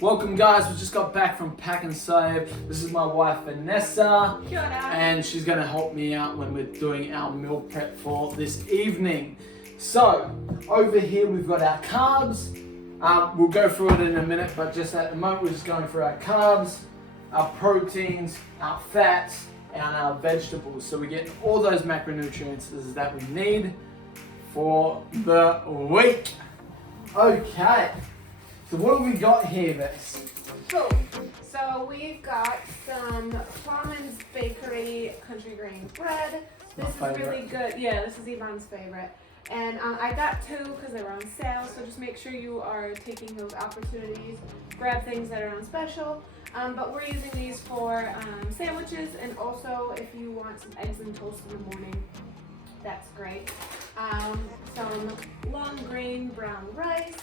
Welcome guys, we just got back from Pack and Save. This is my wife Vanessa. Kia ora. And she's going to help me out when we're doing our meal prep for this evening. So, over here we've got our carbs. We'll go through it in a minute, but just at the moment we're just going through our carbs, our proteins, our fats, and our vegetables. So we get all those macronutrients that we need for the week. Okay. So what have we got here, Vess? Cool. So we've got some Plumman's Bakery country grain bread. This is really good. Yeah, this is Yvonne's favorite. And I got two because they were on sale, so just make sure you are taking those opportunities. Grab things that are on special. But we're using these for sandwiches, and also if you want some eggs and toast in the morning, that's great. Some long grain brown rice.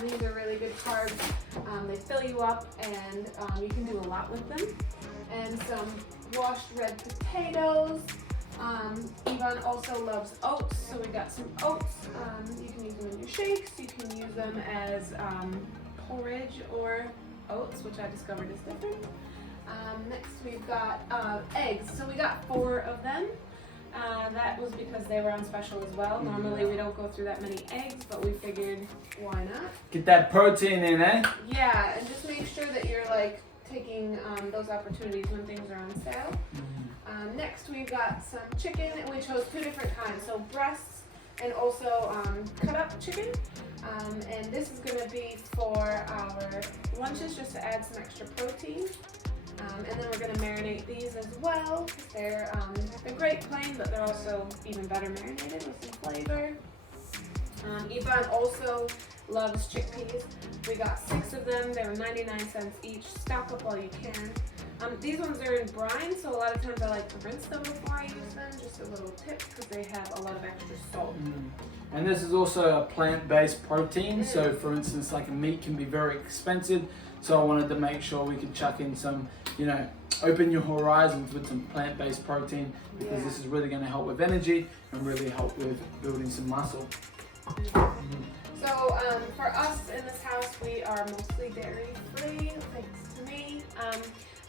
These are really good carbs. They fill you up, and you can do a lot with them. And some washed red potatoes. Yvonne also loves oats, so we got some oats. You can use them in your shakes. You can use them as porridge or oats, which I discovered is different. Next we've got eggs. So we got 4 of them. That was because they were on special as well. Normally we don't go through that many eggs, but we figured why not? Get that protein in, eh? Yeah, and just make sure that you're like taking those opportunities when things are on sale. Next we've got some chicken, and we chose 2 different kinds. So breasts and also cut up chicken. And this is going to be for our lunches, just to add some extra protein. And then we're going to marinate these as well. They're great plain, but they're also even better marinated with some flavor. Yvonne also loves chickpeas. We got 6 of them. They were 99 cents each. Stock up while you can. These ones are in brine, so a lot of times I like to rinse them before I use them. Just a little tip, because they have a lot of extra salt. And this is also a plant-based protein. So for instance, like a meat can be very expensive. So I wanted to make sure we could chuck in some, open your horizons with some plant-based protein, because this is really going to help with energy and really help with building some muscle. So for us in this house, we are mostly dairy-free, thanks to me.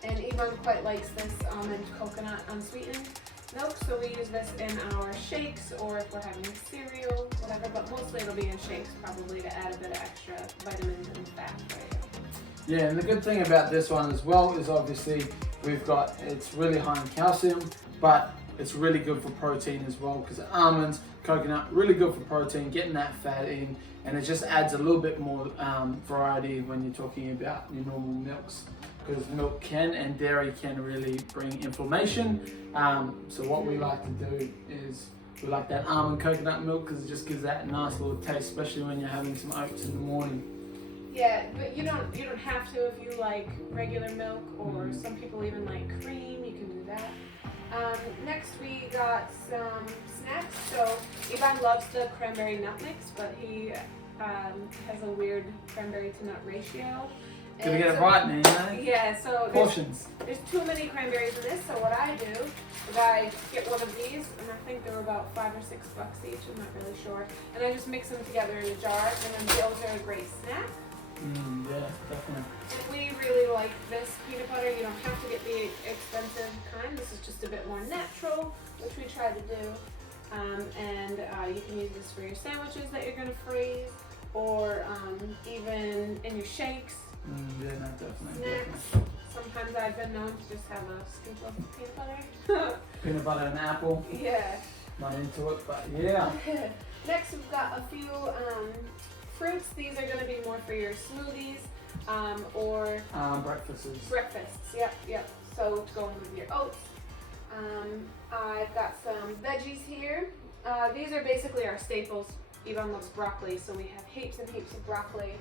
And Yvonne quite likes this almond coconut unsweetened milk, so we use this in our shakes, or if we're having cereal, whatever, but mostly it'll be in shakes probably to add a bit of extra vitamins and fat for you. Yeah, and the good thing about this one as well is obviously it's really high in calcium, but it's really good for protein as well, because almonds, coconut, really good for protein, getting that fat in, and it just adds a little bit more variety when you're talking about your normal milks, because milk can and dairy can really bring inflammation. So what we like to do is we like that almond coconut milk, because it just gives that nice little taste, especially when you're having some oats in the morning. Yeah, but you don't have to if you like regular milk, or some people even like cream, you can do that. Next we got some snacks. So Yvonne loves the cranberry nut mix, but he has a weird cranberry to nut ratio. Gotta get it right, man. Yeah, so portions. There's too many cranberries in this, so what I do is I get one of these, and I think they were about $5 or $6 each, I'm not really sure. And I just mix them together in a jar, and then those are a great snack. Yeah, definitely. And we really like this peanut butter. You don't have to get the expensive kind. This is just a bit more natural, which we try to do. And you can use this for your sandwiches that you're going to freeze, or even in your shakes. Yeah, no, definitely. Snacks. Sometimes I've been known to just have a scoop of peanut butter. Peanut butter and apple. Yeah. Not into it, but yeah. Next we've got a few fruits. These are going to be more for your smoothies or breakfasts. Breakfasts, yep. So going with your oats. I've got some veggies here. These are basically our staples. Yvonne loves broccoli, so we have heaps and heaps of broccoli.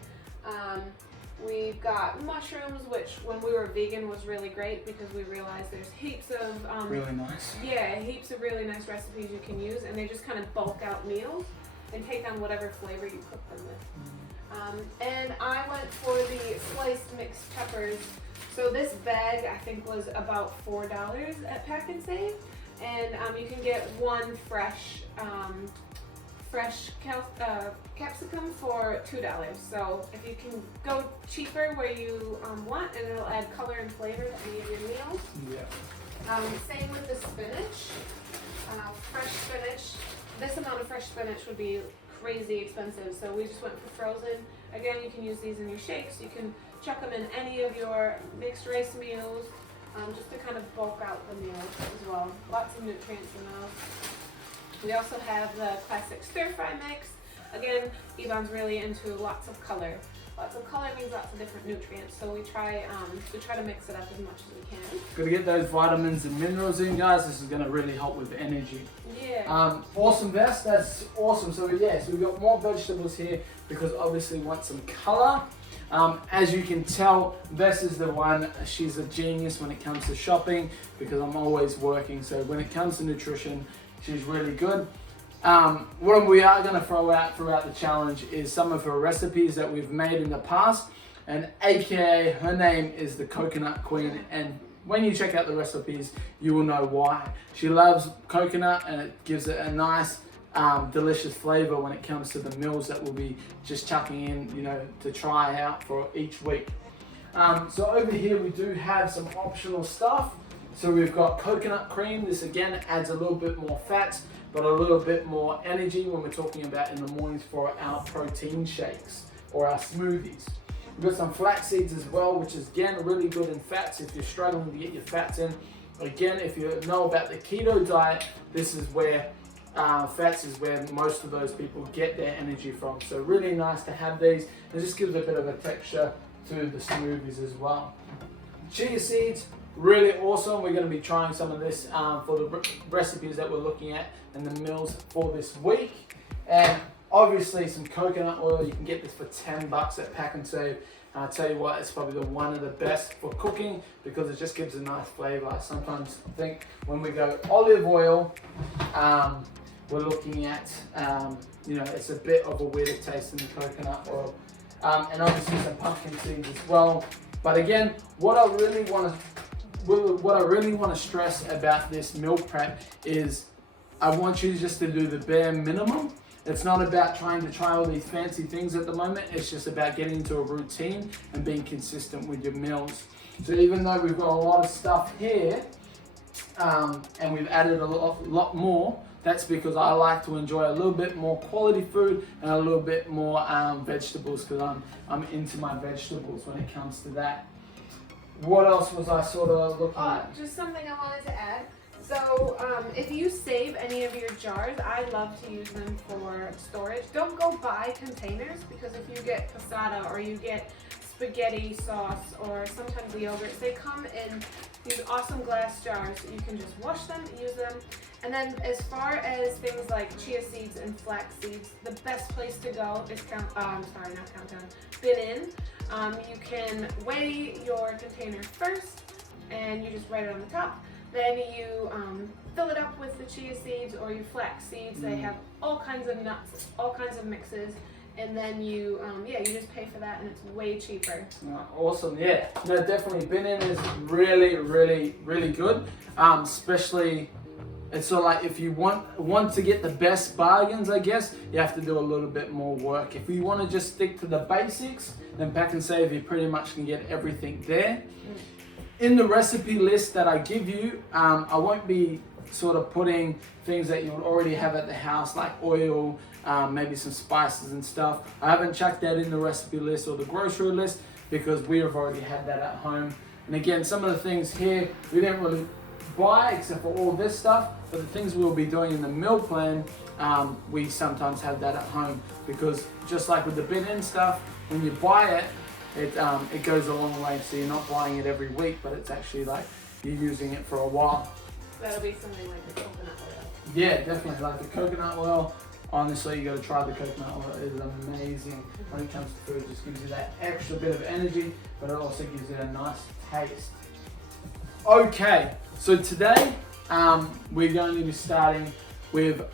We've got mushrooms, which when we were vegan was really great, because we realized there's heaps of really nice. Yeah, heaps of really nice recipes you can use, and they just kind of bulk out meals and take on whatever flavor you cook them with. And I went for the sliced mixed peppers. So this bag I think was about $4 at Pack and Save, and you can get one fresh fresh capsicum for $2. So if you can go cheaper where you want, and it'll add color and flavor to any of your meals. Yeah. Same with the spinach. Fresh spinach. This amount of fresh spinach would be crazy expensive, so we just went for frozen. Again, you can use these in your shakes. You can chuck them in any of your mixed rice meals, just to kind of bulk out the meal as well. Lots of nutrients in those. We also have the classic stir fry mix. Again, Yvonne's really into lots of color. Lots of color means lots of different nutrients, so we try to mix it up as much as we can. Got to get those vitamins and minerals in, guys. This is going to really help with energy. Yeah. Awesome, Vess. That's awesome. So yeah, so we've got more vegetables here because obviously we want some color. As you can tell, Vess is the one. She's a genius when it comes to shopping because I'm always working. So when it comes to nutrition, she's really good. What we are going to throw out throughout the challenge is some of her recipes that we've made in the past, and AKA her name is the Coconut Queen, and when you check out the recipes you will know why. She loves coconut and it gives it a nice delicious flavor when it comes to the meals that we'll be just chucking in, you know, to try out for each week. So over here we do have some optional stuff. So we've got coconut cream. This again adds a little bit more fat, but a little bit more energy when we're talking about in the mornings for our protein shakes or our smoothies. We've got some flax seeds as well, which is again really good in fats if you're struggling to get your fats in. Again, if you know about the keto diet, this is where fats is where most of those people get their energy from. So really nice to have these. It just gives a bit of a texture to the smoothies as well. Chia seeds, really awesome. We're going to be trying some of this for the recipes that we're looking at and the meals for this week. And obviously some coconut oil. You can get this for $10 at Pack and Save. And I'll tell you what, it's probably one of the best for cooking because it just gives a nice flavor. I sometimes think when we go olive oil, we're looking at, you know, it's a bit of a weirder taste in the coconut oil. And obviously some pumpkin seeds as well. But again, what I really want to stress about this meal prep is I want you just to do the bare minimum. It's not about trying to try all these fancy things at the moment. It's just about getting into a routine and being consistent with your meals. So even though we've got a lot of stuff here, and we've added a lot more, that's because I like to enjoy a little bit more quality food and a little bit more vegetables because I'm into my vegetables when it comes to that. What else was I sort of looking at? Just something I wanted to add. So if you save any of your jars, I love to use them for storage. Don't go buy containers because if you get passata or you get spaghetti sauce or sometimes the yogurts, they come in these awesome glass jars. You can just wash them, use them. And then as far as things like chia seeds and flax seeds, the best place to go is bin in. You can weigh your container first and you just write it on the top. Then you fill it up with the chia seeds or your flax seeds. They have all kinds of nuts, all kinds of mixes. And then you just pay for that and it's way cheaper. Awesome, yeah. No, definitely bin in is really, really, really good. Especially, it's sort of like if you want to get the best bargains, I guess, you have to do a little bit more work. If you want to just stick to the basics, then Pack and Save, you pretty much can get everything there. In the recipe list that I give you, I won't be sort of putting things that you would already have at the house, like oil, maybe some spices and stuff. I haven't chucked that in the recipe list or the grocery list because we have already had that at home. And again, some of the things here we didn't really buy except for all this stuff, but the things we'll be doing in the meal plan, we sometimes have that at home because just like with the bin-in stuff, when you buy it, it goes a long way, so you're not buying it every week, but it's actually like you're using it for a while. That'll be something like the coconut oil. Yeah, definitely. Like the coconut oil, honestly, you got to try the coconut oil. It is amazing when it comes to food. It just gives you that extra bit of energy, but it also gives it a nice taste. Okay, so today we're going to be starting with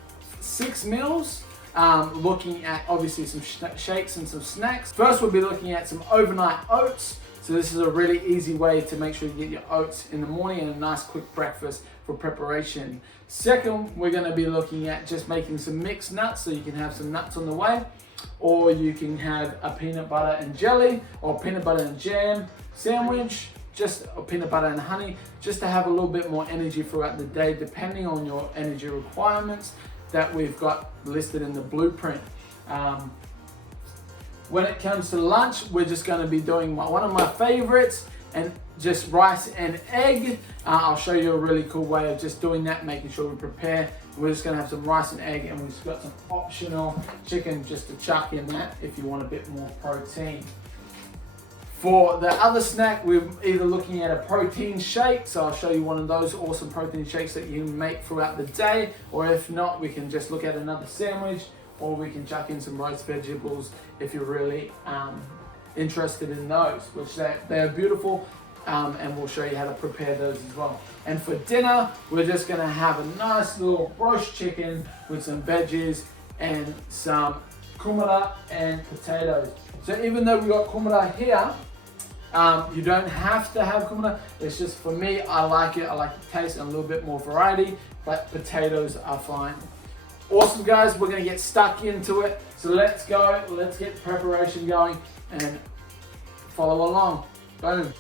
6 meals. Looking at obviously some shakes and some snacks. First we'll be looking at some overnight oats. So this is a really easy way to make sure you get your oats in the morning and a nice quick breakfast for preparation. Second, we're going to be looking at just making some mixed nuts, so you can have some nuts on the way, or you can have a peanut butter and jelly or peanut butter and jam sandwich, just a peanut butter and honey, just to have a little bit more energy throughout the day, depending on your energy requirements that we've got listed in the blueprint. When it comes to lunch, we're just going to be doing one of my favorites, and just rice and egg. I'll show you a really cool way of just doing that, making sure we prepare. We're just going to have some rice and egg, and we've got some optional chicken just to chuck in that if you want a bit more protein. For the other snack, we're either looking at a protein shake, so I'll show you one of those awesome protein shakes that you can make throughout the day, or if not, we can just look at another sandwich, or we can chuck in some roast vegetables if you're really interested in those, which they're beautiful, and we'll show you how to prepare those as well. And for dinner, we're just going to have a nice little roast chicken with some veggies and some kumara and potatoes. So even though we got kumara here, you don't have to have kumara. It's just, for me, I like it. I like the taste and a little bit more variety, but potatoes are fine. Awesome, guys, we're going to get stuck into it. So let's go, let's get preparation going and follow along. Boom.